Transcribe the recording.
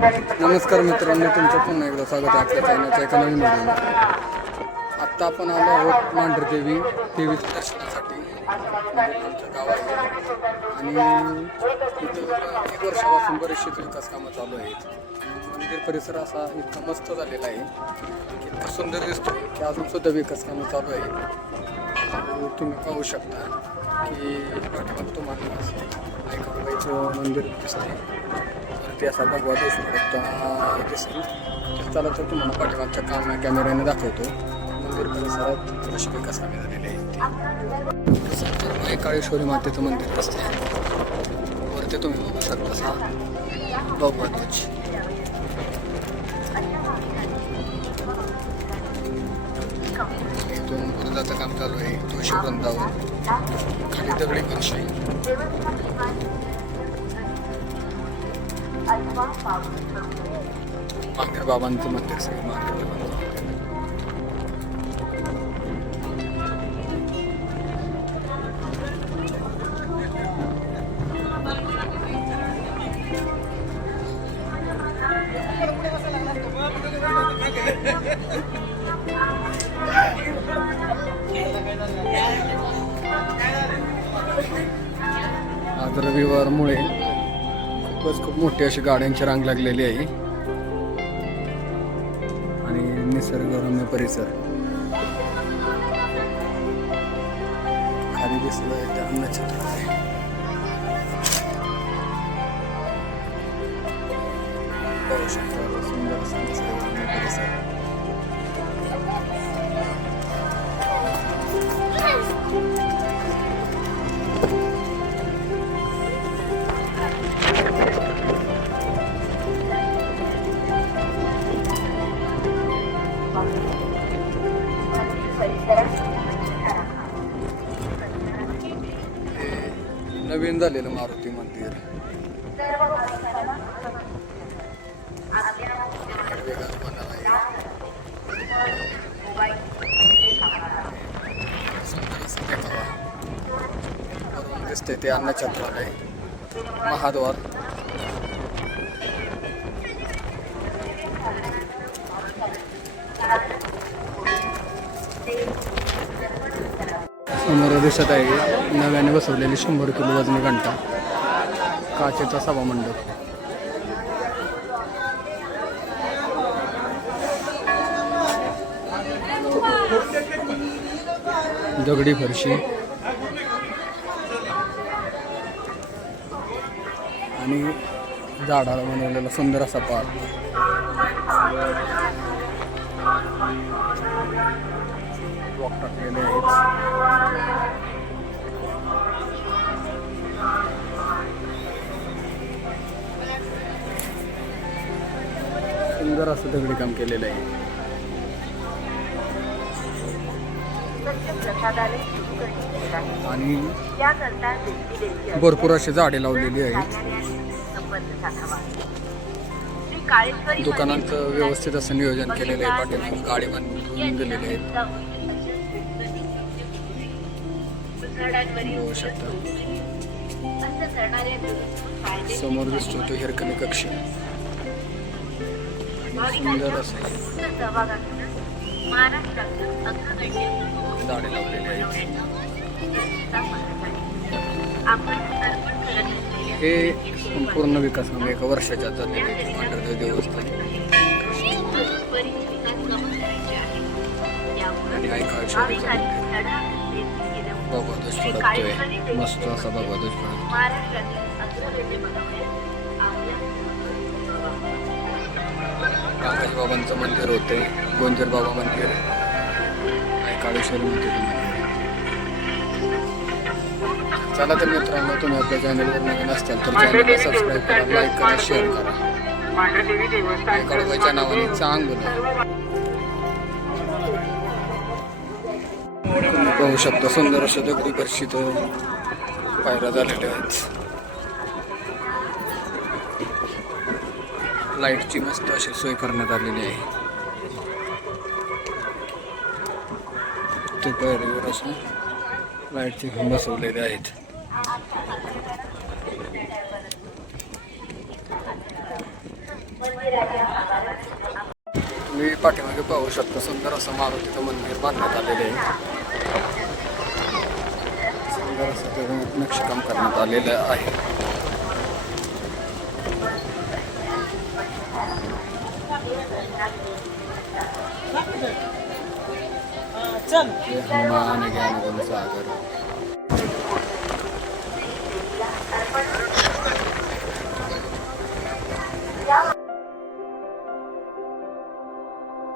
नमस्कार मित्रांनो तुमचं पुन्हा एकदा स्वागत आहे आपल्या चॅनलच्या एका नवीन व्हिडिओमध्ये. आत्ता आपण आलो आहोत मांढरदेवी देवीच्या दर्शनासाठी. आमच्या आमचं गाव आहे आणि इथं एक वर्षापासून बरेचसे विकास कामं चालू आहेत. मंदिर परिसर असा इतका मस्त झालेला आहे की इतका सुंदर दिसतो की अजून सुद्धा विकास कामं चालू आहे तुम्ही पाहू शकता की पाठीमाग तुम्हाला ऐकाबाईचं मंदिर दिसते ते असा भगवा दिसतो दिसेल तर चला तर तुम्हाला पाठीमागच्या काम कॅमेऱ्याने दाखवतो मंदिर परिसरात कशी विकास कामे झालेली आहे काळेश्वरी मातेचं मंदिर दिसते वरती तुम्ही बघू शकता सा भगवा ध्वज इथून बुरुजाचं काम चालू आहे तुळशी वृंदावन खाली दगडी फरशी मांगेर बाबांचं मंदिर सगळं मांगेर बाबांचं मंदिर आज रविवारमुळे खूपच खूप मोठी अशी गाड्यांची रांग लागलेली आहे आणि निसर्गरम्य परिसर. खाली दिसलं आहे ते अन्नछत्र आहे पाहू शकता सुंदर परिसर. नवीन झालेलं मारुती मंदिर दिसते ते अन्नछत्रालय महाद्वार Thank you. समोर दिसत आहे. नव्याने बसवलेली शंभर किलो वजनी घंटा. काचेचा सभा मंडप. दगडी फरशी. आणि झाडाला बनवलेला सुंदर असा पार्क ब्लॉक टाकलेले आहेत सुंदर असं दगडी काम केलेलं आहे. आणि भरपूर अशी झाडे लावलेली आहेत. दुकानांचं व्यवस्थित असं नियोजन केलेलं आहे. पाटील गाडी बांधून दिलेली आहेत. समोर दिसतो तो हिरकणी कक्ष. सुंदर असं. झाडे लावलेली आहेत हे संपूर्ण विकास म्हणजे एका वर्षाच्या झालेले पांढरदेव देवस्थान. आणि ऐका शरीरचं मंदिर भगवा ध्वज फडकतोय मस्त असा भगवा ध्वज फडकतो रामाजी बाबांचं मंदिर होते. गोंजर बाबा मंदिर. काळेश्वरी मंदिर चला तर मित्रांनो तुम्ही आपल्या चॅनलवर नवीन असताल तर चॅनलला सबस्क्राईब करा लाईक करा शेअर करा. कळवायच्या नावाने चांग पाहू शकता सुंदर अशा दगडी फरशीत पायऱ्या झालेल्या आहेत. लाईटची मस्त अशी सोय करण्यात आलेली आहे. ते पायरीवर असून लाईटचे बसवलेले आहेत. तुम्ही पाठीमागे पाहू शकता सुंदर असं मारुतीचं मंदिर बांधण्यात आलेलं आहे. नक्षीकाम करण्यात आलेलं आहे. हनुमान ज्ञान गुण सागर.